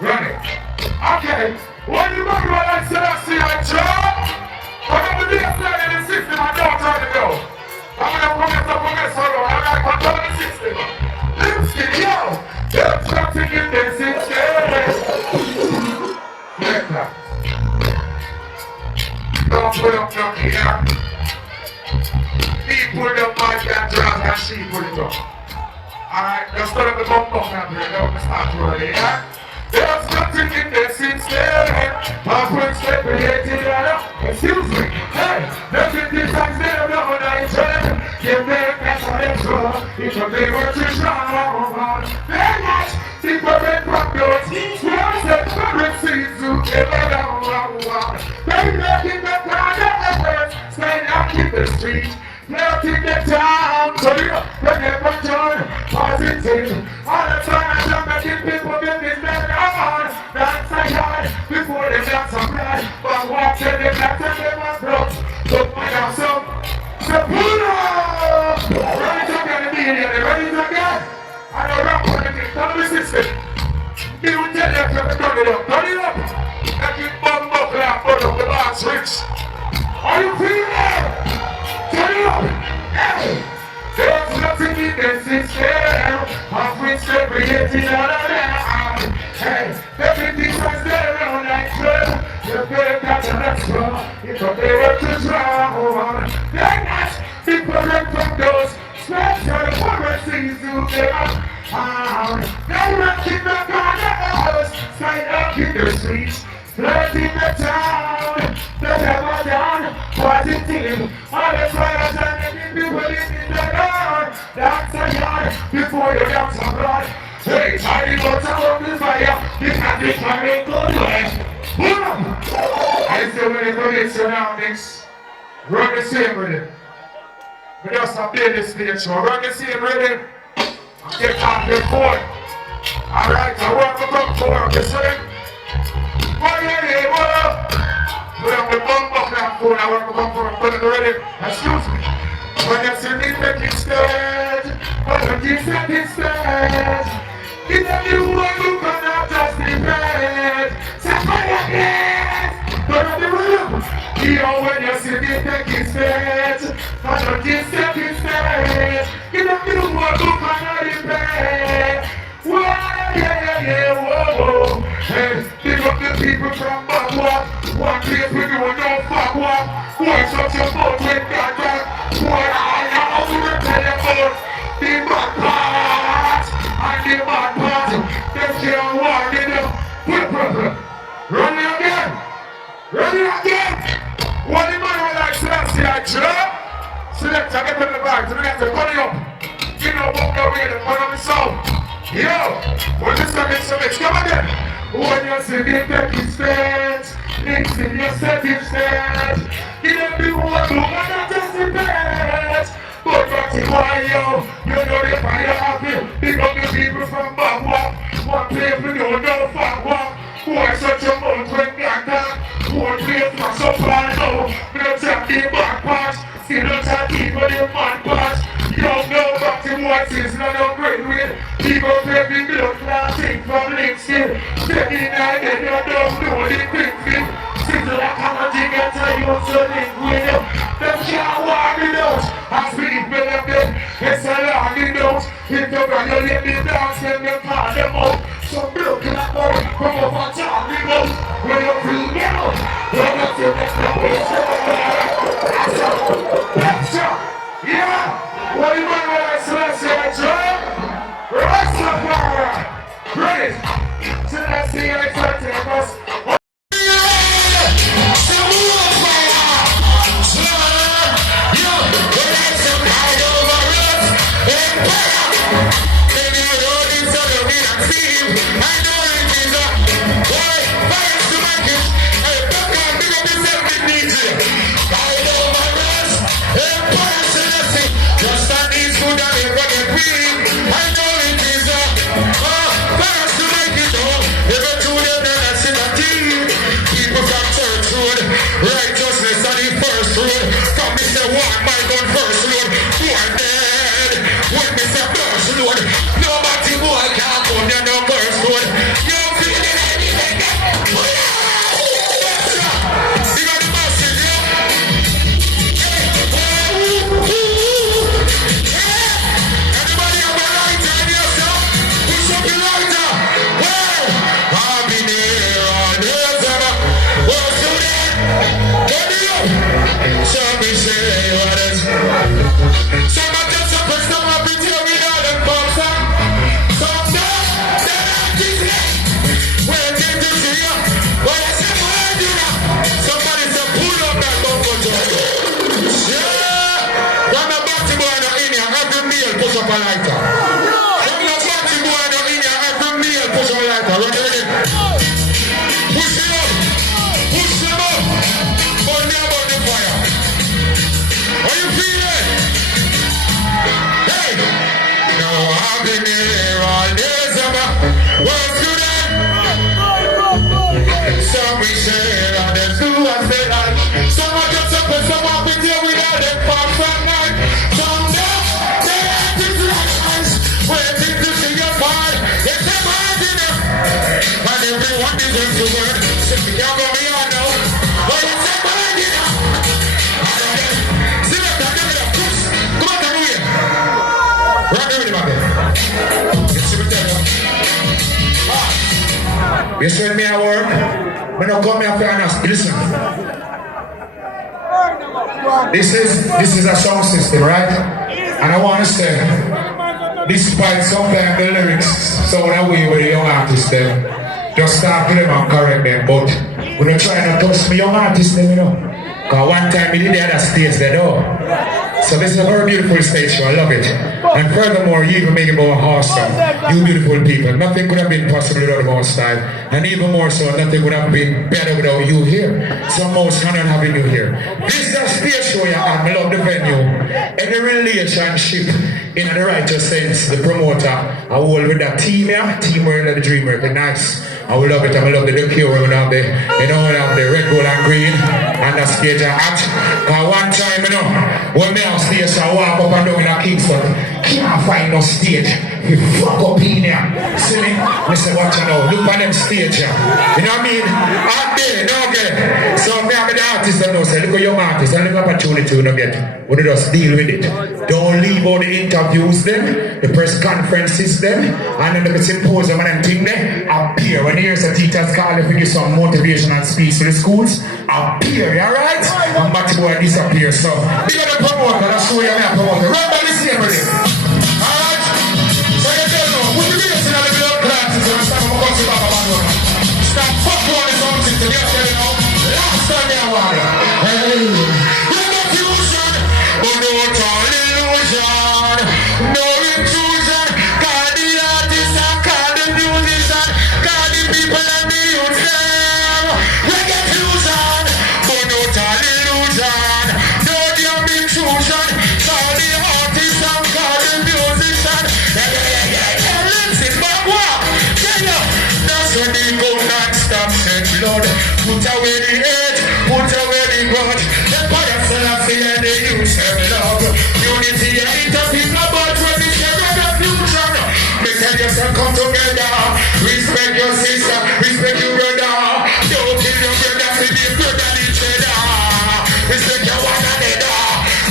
Run it. Okay. What do you want to like Selassie and Joe? I'm going to be outside in the system. I don't turn it down. I'm going to come in solo. I got to control the system. Lipstick, yo. There's something in the system. Later. Don't put up no here. He put up my drag and she put it up. Alright, just put up the bump up now, don't start rolling, yeah? There's nothing in the system. My friends separated and excuse me. Hey, nothing decides them, no one I tell. Give them that's how they draw. If they were to try, they're not different from those. Swears and currencies who ever down. They making the kind of efforts. Stand out in the street. Melting the town. So you they never turn positive. All the time I'm making people get this better on. That's a yard before they got some blood. But walk to the back to them as blood. So find out some Sapuna! Ready to get the media, ready to get? I don't rap on the turn the system. You will tell you to turn it up, turn it up. Let you bum up and put up the last switch. Are you feeling it? Turn it up! Hey! There's nothing in the system. My friends separated all of them. Hey! Everything's there on like 12. You better catch an extra. If they were to try, they're not different from those special policies who they are. They're working the corners, sign up in the streets, flooding the town. They never done positive. All the fires and the people in the yard. That's a yard before you dance a blood. Hey, tiny boats are on the fire. You can't be carrying good way. Boom! I say when you go to surroundings, run the same with it. We just have to play this stage show. Run the same rhythm. Get off your phone. Alright, I want to come for you see? Put up the bump up that phone. I want to come for put it ready. Excuse me. When you see me taking stage, when you taking stage, it's a new one who cannot just be paid. Put up the rhythm. Yo, when you see me taking stage, when you taking stage, it's a new one who cannot be paid. Whoa, yeah, whoa. Hey, pick up the people from Bagua. One place we do no fuck walk. Why such a boat with that? Why I know we will tell you about the bad part and the bad part. They can't walk in them. Run it again. Run it again. What the man will like Selassie and Joe? Select, I get in the bag. So we have to cut it up. You know what we're going to put on the sound. Yo, when this time is so much, come again. When you see me taking stage, it's in your setting stage. You don't be one who wanna just in bed. But that's why you know the fire happy. Pick up the people from Bagua. One place we don't know Bagua. Why such a mouth when you attack? One place for so far now. We don't have the back part. See don't have people in man part. You don't know about the voices, not a great way. People pay me blood classing from Linkskin. Taking that and you don't know the quick thing. Since the ecology gets a use to link with them. Them can't walk it out. As we develop it, it's a long note. If you violate the dance, then they call them out. So blood clap out, come over Charlie out. When you feel them out, when you feel the separation. That's up. Yeah. What do you want when I Selassie and Joe? Rastafari! Ready? Selassie and Joe take us. I know it is a boy, fire to my kids. Hey, don't come, big up yourself with me. Some of them suffer, some of it here with all them folks. Some down, they're not easy. Waiting to see you. But I said, where do you? Somebody said, pull up that bumper joint. Yeah. From the bottom boy in here, every meal push up a lighter. From the bottom boy in here, every meal push up a lighter. Run ready. Push him up. Push him up. Burn me about the fire. Are you feeling? Hey! Now I've been here all day, summer. What's good? Some we share and there's two and they like. Some are just up and some are with you without them far from night. Some down, they act as lions. Waiting to see your part. It's a bad dinner. And everyone deserves to work. So we can't go beyond now. But it's a bad dinner. See that, give it up. Come on, come here. Rock everything back there. Let's see what they're doing. You see me at work? When I come here for honest, listen. This is a sound system, right? And I want to say, despite sometimes the lyrics sound away with the young artists them, just start to them and correct them, but we don't try not to touch me young artists them, you know. Because one time we did the other stage there, though. So this is a very beautiful stage show, I love it. And furthermore, you even make it more awesome. You beautiful people. Nothing could have been possible without the most time. And even more so, nothing would have been better without you here. So most honored having you here. This is a stage show you have. I love the venue. Any relationship in the righteous sense, the promoter, I will with that team here, teamwork and the dream work. Nice. I will love it. I love the cure when I have the, you know, when I have the red, gold and green and the stage I at. Cause one time, you know, when me on stage I walk up and down in a Kingston, can't find no stage. You fuck up in here. See me? I say, watch you now. Look at them stage here. You know what I mean? Out there, no get. So me have the artists that know, say, look at young artists and look at opportunity you don't get. We just deal with it. Don't leave all the interviews them, the press conferences them, and then the symposium and them thing there. Appear. When you hear some teachers call you to give some motivational speech to the schools, appear, alright? And Batty Boy disappear. So, big up the promoter, that's who you are a promoter. Remember this here, buddy. Alright? So you don't know, what you do is in the blood classes and stop on the bus. Stop fucking on the sound system, you know? Last time you want it. No confusion, but no illusion. No intrusion. Call the artists and call the musician. Call the people and the youth them. Reggae fusion, but no illusion. No damn intrusion. Call the artists and call the musician. That's when they go non-stop shed blood. Put away the hate, put away the grudge. The parents are feeling the use of love. Unity and interpeople about when we share the future. Make yourself come together. Respect your sister, respect your brother. Don't kill your brother, see the brother each other. Respect your one another.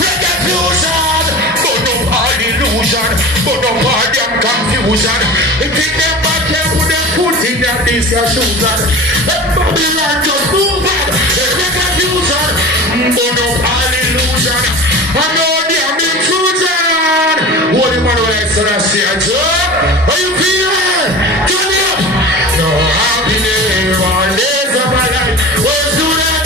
Reggae fusion, but no all illusion, but no all damn confusion. If you them back here, put them foot in their shoes. Babylon just move on. Reggae fusion, but no all illusion, and no damn intrusion. What do you want to like so that's it? Are you feeling? Turn it up. No happiness all days of my life. Let's do that.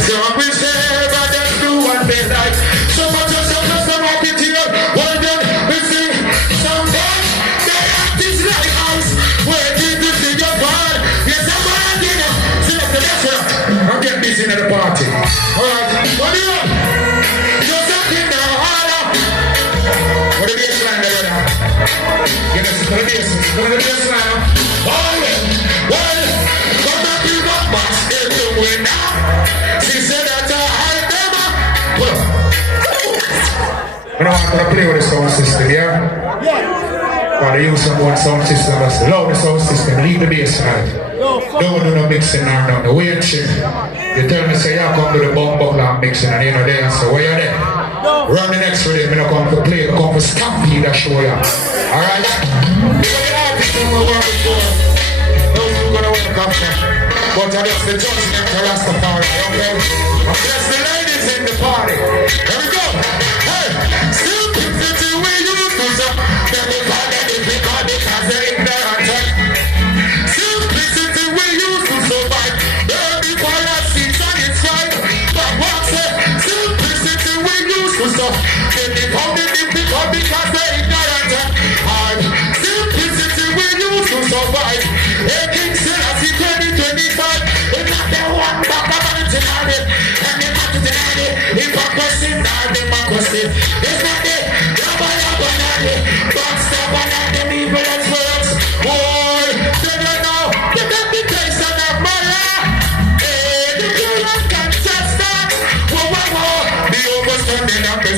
So we say, but that's do what they like. So much of some happy tear. Well done, we sing. Sometimes they act this like us. Waiting to see your part. Yes, I'm on dinner. See up the next one. I'm getting busy in the party. Alright, what do you want? Just something now, harder. What the baseline there, brother? Get us to the baseline. Go to the baseline. Alright. Well, come back to the box. They're doing now. She said that I had them. Well, I don't want to play with the sound system, yeah? But they use some one sound system. That's the loud sound system. Leave the baseline. Don't do no mixing or no. The weird shit. You tell me, say, yeah, come to the bump buckle and mixing and you know there. So where you there? Run the next rhythm. I don't come to play. I come to stampede and show you. Alright? Because the artists who were working for, those who are going to win the company. But I just the judgment to Rastafari, okay? I bless the ladies in the party. Here we go.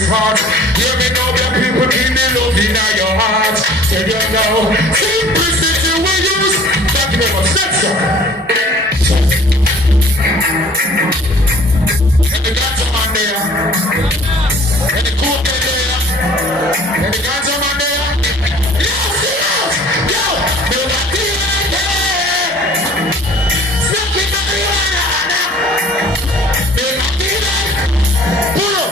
is hot. Hear me now, your people keep me love in your heart. Say you know, simplicity we use. Thank you very much. That's all. And the ganja man there. And the cook there. And the ganja man there. Yes, yes, yo, you got the idea. Stuck in the marijuana. You got the idea. Pull up.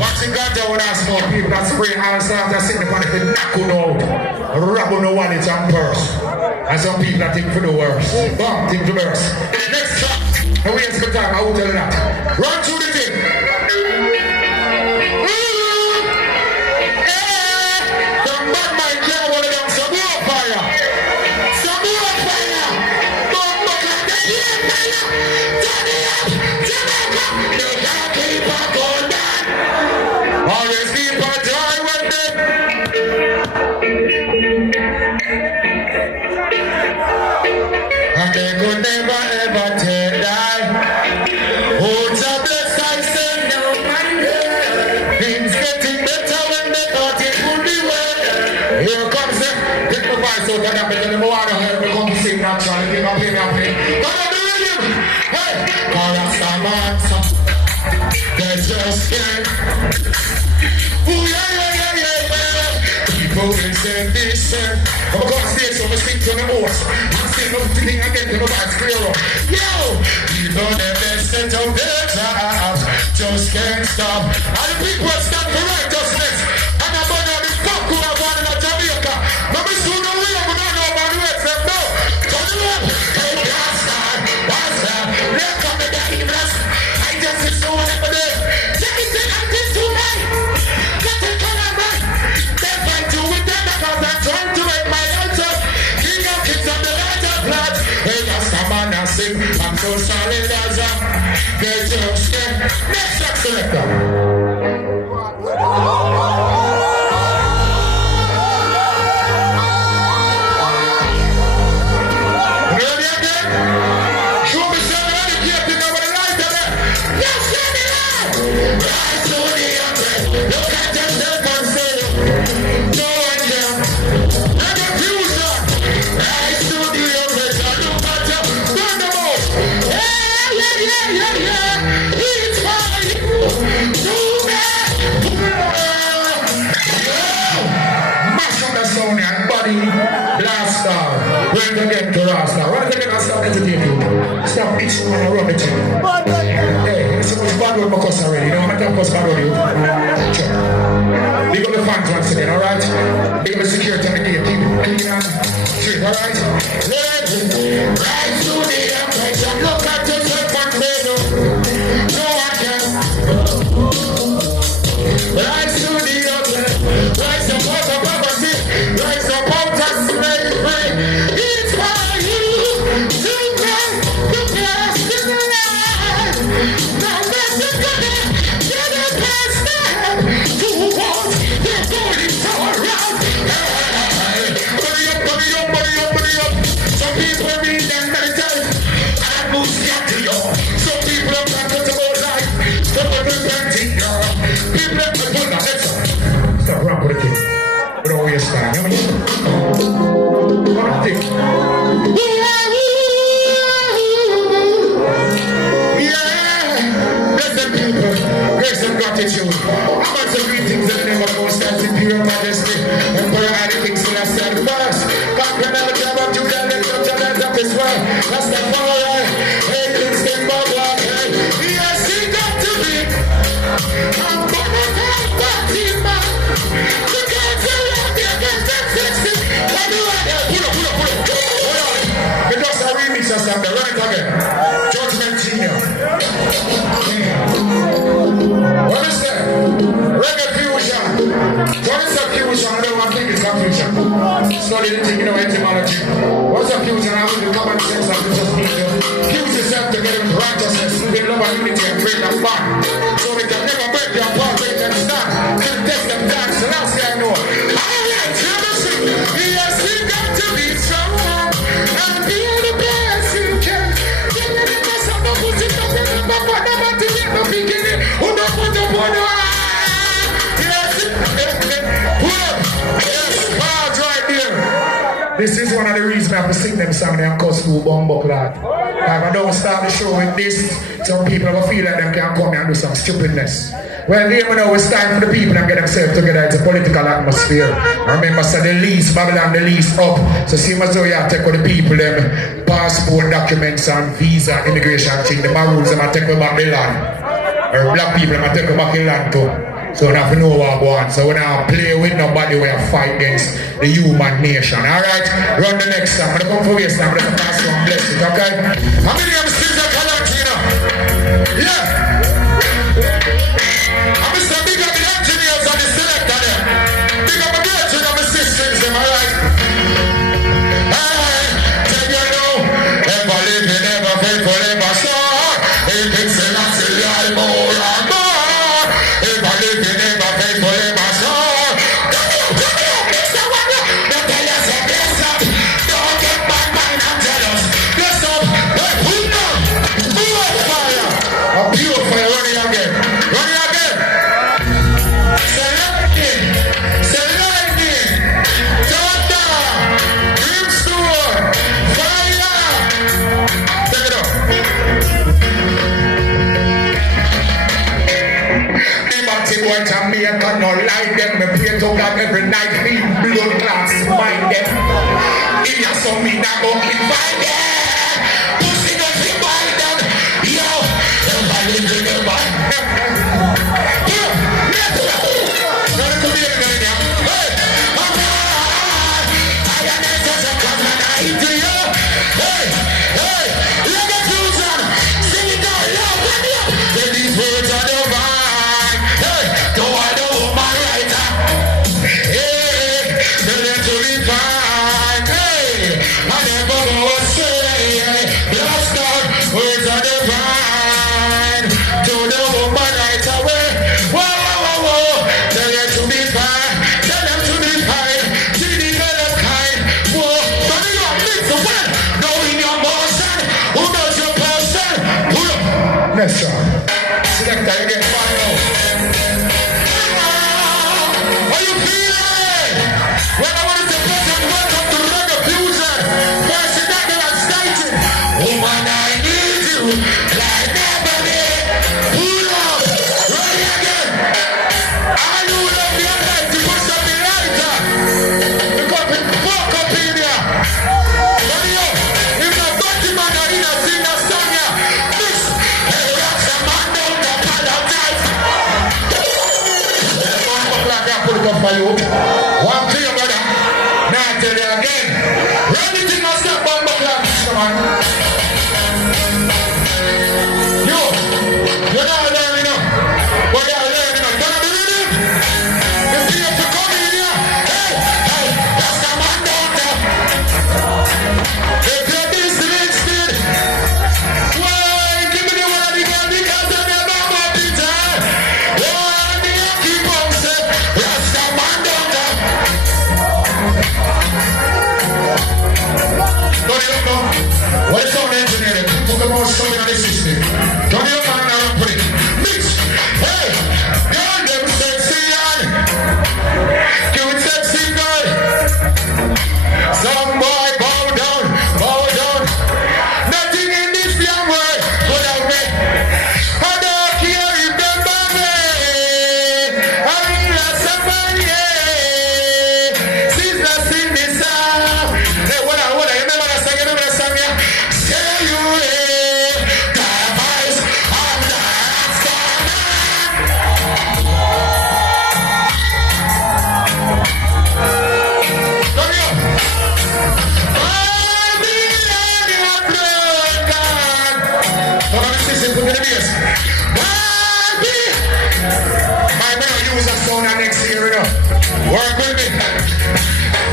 Watching ganja when I smoke people that spray hands after sitting upon it, knock on out. Rub on the wallet and purse. And some people that think for the worst. Bomb, think for the worst. Next track. And we ain't spend time, I will tell you that. Run through the thing. Some bad man can't hold it down. Some more fire. Some more fire. Don't look like the year fire. Turn it up. Jamaica. You can't keep on going down. Always keep on dry with them. And they could never ever tell die. Hold up the side, say no wonder. Things getting better when they thought it would be well. Here comes it. Take the voice out and I'm going to want to help me come to sing that song. Give me a play. Come on, do it. Hey! Chorus, come on, son. They just can't. Ooh, yeah. People will say this, I'm going to stay so we sing to the horse. I'm saying nothing again to the body's clear up. Yo! People never set up their jobs, just can't stop. And the people stand for righteousness. And I'm going to be fuck who have one in Jamaica. But we soon know we don't know about the rest of them. No! Turn it up! Hey, bastard! Bastard! Here come the evils. I just see so much for them. Take it in and this to me! Let it come on, man! They're fighting to with them because they're trying to make my altar. King of kids on the lighter flat. Hey, that's a man I sing. I'm so sorry, that's a girl just scared. Next track selector. Ready again? Show me some educated over the lighter there. Yes, let me out! Right to the upper. Look at yourself and say, no one can. Let the fusion. Right to the upper. Look at you. Turn them off. Yeah. It's for you. Do that. Mash up the sound and body. Blaster. We're going to get to Rasta. What is it going to stop entertaining you? Stop itching and rub it. Hey, there's so much bad word for us already. You know how much time bad word you? Sure. Big up the fans once again, alright? Big up the security on the gate. Keep it clean and straight, alright? Right to the empire. Look at yourself and say no one can. Rise to the upper. Rise up out of poverty. Rise up out of slavery. It's for you to make the best in the life. Now let's get the best step towards the golden power round. Buddy up. Some people read and meditate. And boost to you. Some people are talking about life. Some people are painting you. People are putting that. Stop around with the thing. We don't waste time. You know what I think? Yeah. Bless them people. Grace and gratitude. How much of greetings in the name of the Most High Imperial Majesty? Emperor and the King Celestial first. God can never tell about you that let them tell of this world. That's the power. Hey, things can go back. Yes, he got to be. I'm gonna take back his man. The guys are out there against that 60. What do I do? Pull up. Hold on. Because I remix us down there. Run it again. Judgment Junior. What is that? Reggae fusion. What is a fusion? I don't think it's a fusion. Study anything, you know, etymology. What's a fusion? I want the common sense of it. Just need to fuse yourself together with righteousness, living love and unity and great and fun. So they can never break their apart, break them stand. Till test them dance, and I'll say I know. Alright, you listen. Yes, you got to be strong and be the best you can. Give me the best of the pussy, don't put them up on the beginning. Who don't put them on the to sing them song and cuss through bumbo clad. If I don't start the show with this, some people are going to feel like them can come here and do some stupidness. Well, here we know it's time for the people and get themselves together. It's a political atmosphere. Remember, so the lease, Babylon, the lease up. So see as though you have to take with the people, them passport documents and visa, immigration thing. The Maroons, them have to take with back the land. Or black people, them have to take with back the land too. So we have to know what we want. So we don't play with nobody, we have fight against the human nation. Alright? Run the next song. I'm going to come for this now. I'm going to pass you and bless it, okay? How many of them still are color, you know? Yeah! I'm Mr. Big up the engineers and the selector there. Big up the girls and the sisters, them, alright? Hey, take you know, ever living, ever faithful, ever sure. If it's a natural, more and more. Ever living, ever faithful, ever sure. Mr. Wonder, don't tell us a bless up. Don't get my mind and jealous. Bless up, hey, who knows? Pure fire. A pure fire, running again. Running again. Boy, Jamaica, no like them. Me pray to God every night, feel blood clots, mind them. If you saw me, now go invite them. Pussy don't invite them. Yo, everybody live in mind. Selector, you get fun now. How you feeling? When I wanted to put some welcome to Reggae Fusion. First and that girl excited. Woman, I need you like never did. Pull up, ready again. I know love your life to put something lighter. You got to walk up in here. Ready up. If the body man are in a sing a song here. For you. One to your brother. Now I tell you again. Everything must stop on the clock, come on. You're not learning now. But you're learning now. Gonna be ready? You see if you come in here. Hey, that's the man down there. If you're disrespected, why give me the one of the girl because of your mama pizza? Why do you keep on saying? What is on engineering? Put the most something on the system. Don't you find out and put it? Mix! Hey! Girl, them sexy on! Cute sexy girl! Some boy bow down, bow down. Nothing in this young world could have me. I don't care if them bad me. I mean, that's a man, yeah. Sister, sing this song. Hey, what I remember that song, work with me.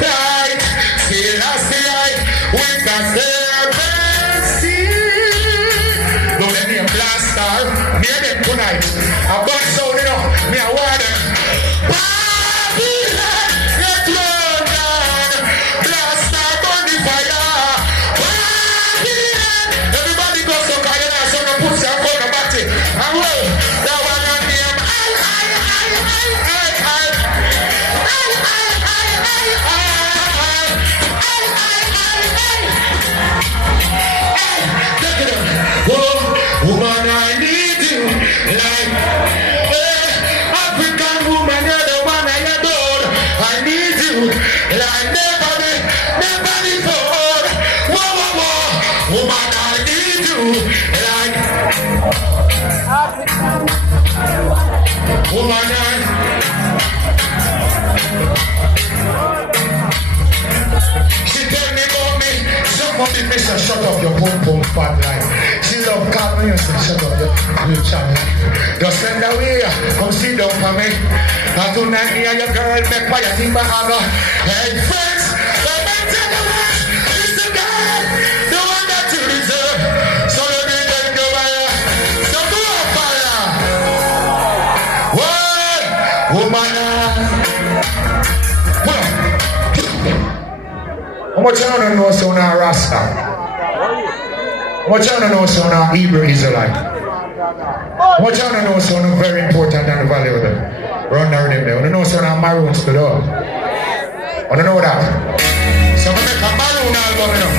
Right, still I see with the serpent. Don't let me a blaster. Me and them tonight. I got sound, you know. Me a water. Babylon, get thrown down. Blaster, burn the fire. Babylon. Everybody go so quiet now. So no put some on the battery. And well, that one on him. Like, African woman, you're the one I adore. I need you like never before. Whoa, whoa, whoa. Woman, I need you like woman, she tell me about me. Somebody miss a shut up your pum pum fat line. She love call me and say shut up your channel. Just send away, come sit down for me. And tonight me and your girl make fire team by honor. Hey friends, the man tell the rest. It's the guy, the one that you deserve. So you need to go fire. So go on fire. What? Woman. How much you don't know so now Rasta? How much you don't know so now Hebrew Israelite? How much you don't know so now very important and valuable? Run down them there. You know so now Maroons to do. You don't know that? So I make a Maroon album now.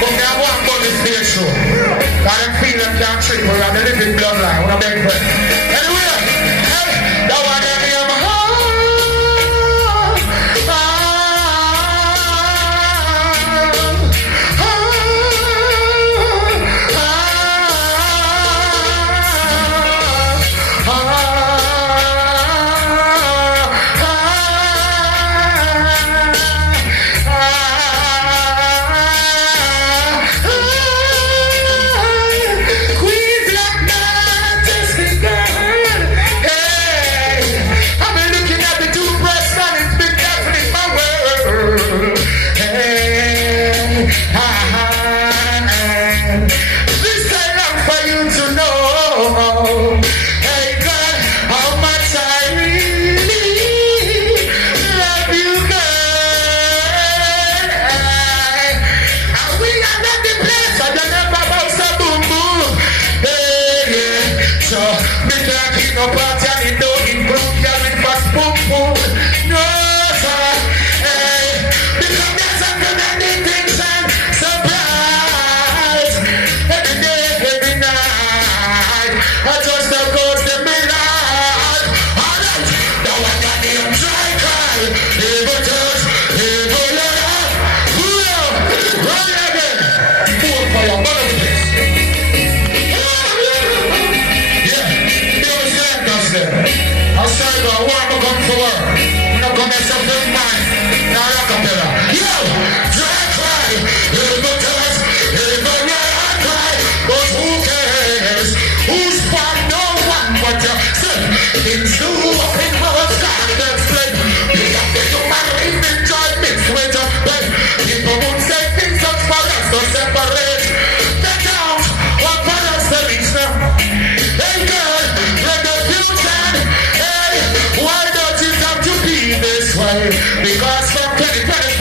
Come there one on the stage show. And them feel them can't trick me on the living bloodline. When I beg for it. Anyway, hey, that one there me my heart. Because from 2025,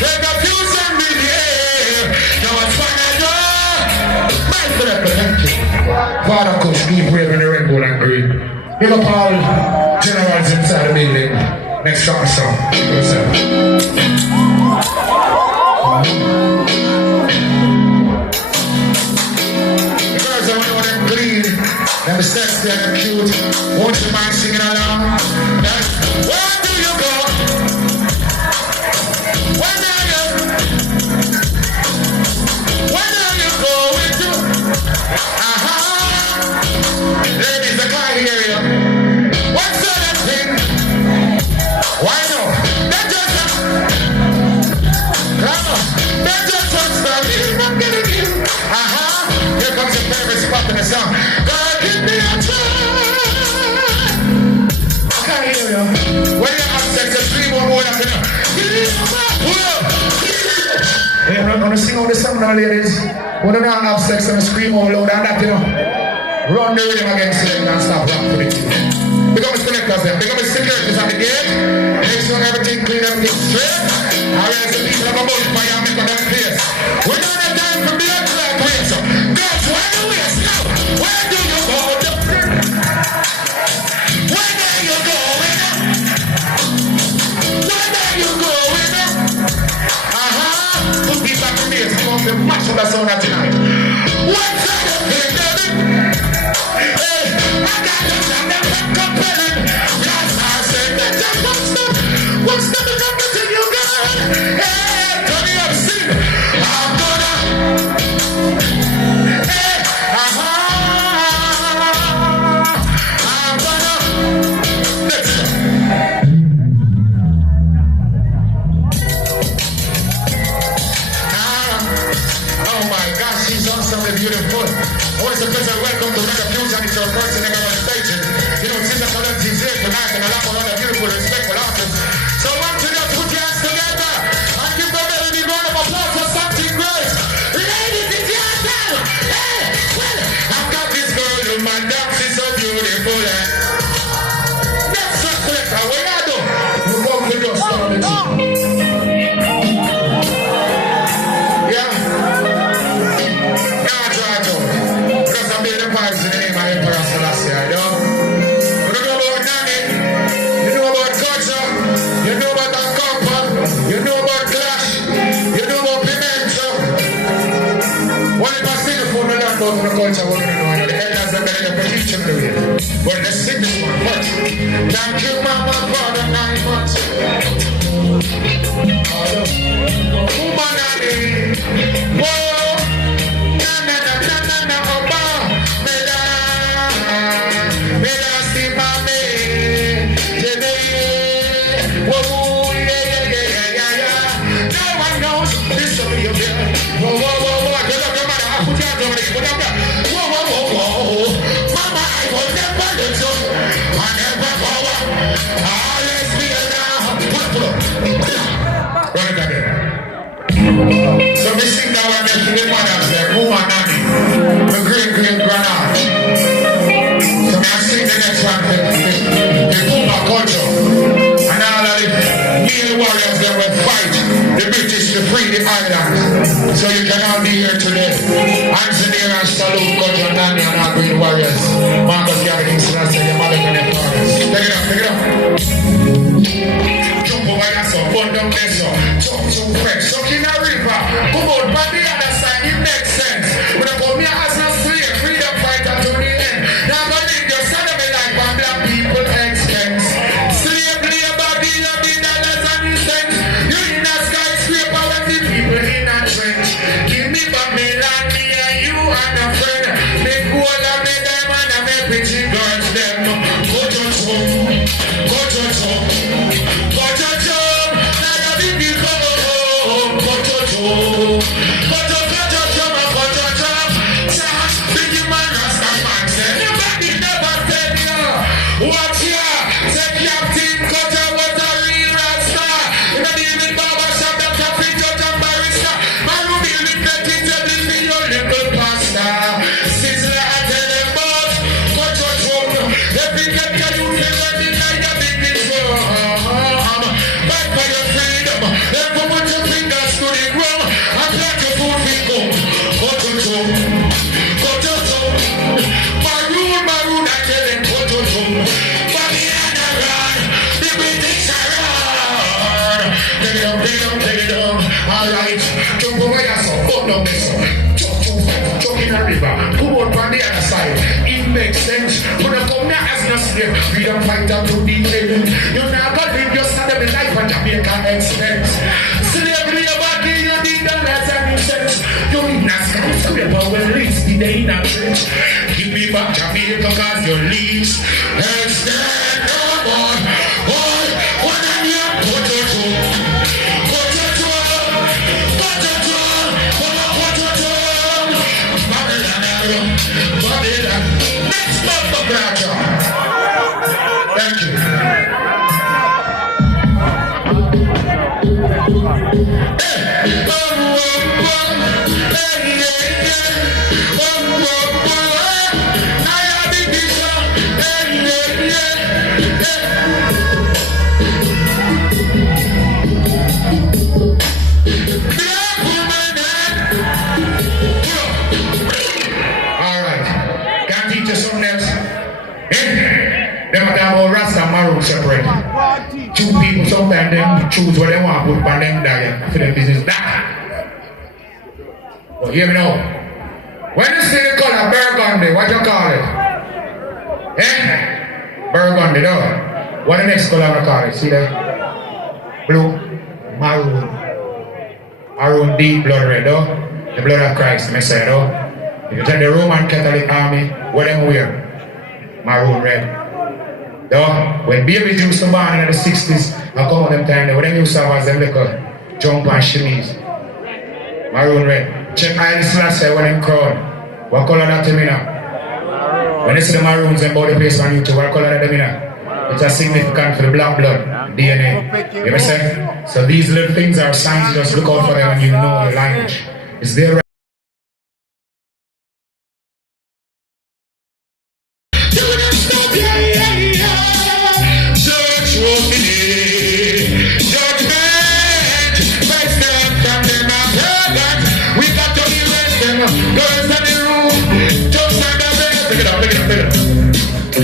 when the future will be here, no one's gonna do. My friend, thank you. Father Coach, keep waving the rainbow and green. Big up all generals inside the building. Next song. The girls, I want them clean, them sexy and cute. Won't you mind singing along? Where do you go? When are you going to? Ladies, I can't hear you. What's the other thing? Why no? That just stop. Here comes your favorite spot in the song. God, give me a try. I can't hear you. When you have sex, just scream one more after that. Yeah, I'm gonna sing all the song now, ladies. When you have sex and scream all loud and that, you know. Run the rhythm again so you can stop rap for the team. Become a selectors then. Become a securities at the gate. Make sure everything clean, everything straight. Alright, so people have a bonfire and make them face. We don't have time for blood clot waste. Girls, where do we stop? Where do you go? Where are you going? Where are you going? Put people back in this. I'm going to mash up the sound tonight. What's up, baby? welcome to Mega Fusion. It's your first and ever station. You know, Sister Colette is here tonight and a lot of other beautiful, respectful artists. So I want you to put your hands together and give them a really round of applause for something great. Ladies and gentlemen, hey, well, I've got this girl who my dance is so beautiful. That's so correct. What you do? You go to your story. Well, let's sing this one first. Thank you, Mama, for the 9 months. Woman, whoa, na na na na na na, oba, meda, si mame, jene, whoa, yeah. No one knows this of your girl. Whoa, get up, come on, put your hands over there, put your hands. Whoa. Mama, I will never let you. I never power. Always be around. Pull up. Run it again. So we sing that one to the mothers there. Woman, Nanny. The great grandaunt. So I sing the next one. The Puma culture. And all of the male warriors that will fight the British to free the island. So you can all be here today. Hands in the air and salute culture, Nanny and all green warriors. Marcus Garrett, Celeste, your mother and your fathers. Take it up. Jump over your son, burn down there, son. Jump too fresh. Suck in a river. Come on, but the other side, it makes sense. When I come here as a slave, freedom fighter to the end. Now I'm going to leave your son of my life and black people expense. Slave labor, deal the dollars and the cents. You in a skyscraper with the people in a trench. Give me back me land, me and you and a friend. Make all of me them and I make pretty girls them. Go to home. Now you be home. Go to home. Big man, Rasta man said, nobody never said ya. Watch ya. Say Captain Cutter was a real Rasta. In the evening barbershop, Dr. Free Judge and Barrister. My room is reflecting to this in your little pasta. Sizzler, I tell them about. Go to home. Every get you feel running like a big back for your freedom. Never put your fingers to the ground. And plant your food people. Go to home. Maroon, I tell them go to home. Babylon around. The British around. Take it up. Alright. Jump over your son. Oh no, miss. Jump in a river. Come on from the other side. It makes sense. When I come now as no slave, freedom fighter to the end. You're not gonna live your son of the life and Jamaica expense. Slavery about you need dollars and cents. You're in a skyscraper when least the day in a trench. Give me back Jamaica cause your leaves extend no more. Boy, what are you? What to do? Babylon. Next month of Raja. Thank you. Separate. Two people sometimes them choose what they want, put on them diet for their business that. But hear me now. When you see the color burgundy, what you call it? Burgundy, though. What the next color I call it? See that? Blue, maroon. Maroon deep blood red, though. The blood of Christ, I say, though. If you take the Roman Catholic army, what them wear? Maroon red. Though, when babies used to born in the 60s, I come on them time, what they used to have as them little jump and shimmies. Maroon red. Check Haile Selassie when them crown. What color that to me now? When you see the maroons and body place on YouTube, what color are them in? It's a significant for the black blood, DNA. You understand? So these little things are signs, just look out for them and you know the language. It's there.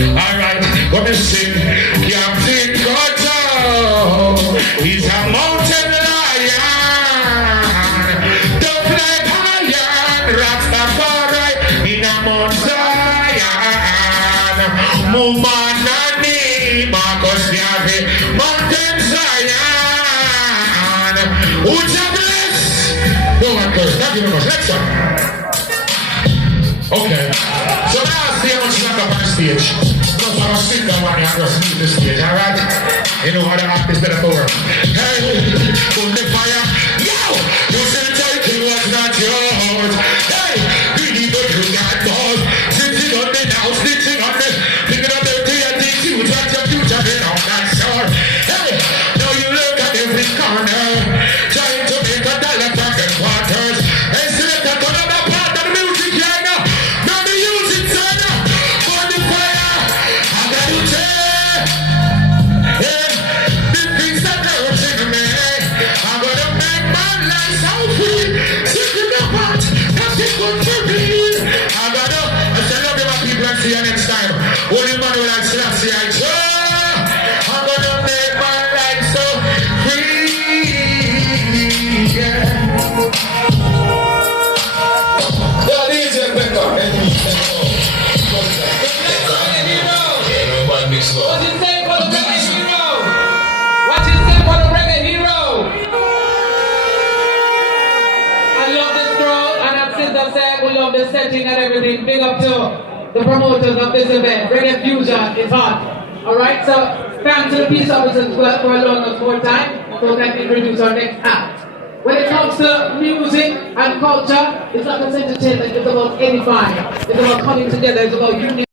Alright, gonna sing Captain Koto. He's a mountain lion. Don't like iron. Rastafari in a Mount Zion. Mumanani Marcus Yavi Mountain Zion. Ucha bless. No one curse. Not even much. Next one. Okay. So now I see how much you got up on stage. Because I was sitting there one day, I just leave the stage, alright? You know how the artist better for work. Hey, put the fire. Yo! You said the title was not yours. Hey! Greedy but you got balls. Sitting on the now, stitching on the picking up the attitude. What's your future been on that shore? Hey! Now you look at every corner. Trying to make a dollar from the quarters. Hey, select a ton of the part of the music right now. See you next time. Only man will like Selassie, I'm gonna make my life so free. Yeah. What is it, Becca? What you say for the reggae hero? What you say for the reggae hero? I love this crowd, and I've said we love the setting and everything. Big up to the promoters of this event. Reggae Fusion is hot. Alright, so thanks to the peace officers for allowing us more time so we can introduce our next act. When it comes to music and culture, it's not just entertainment, it's about edifying. It's about coming together, it's about unity.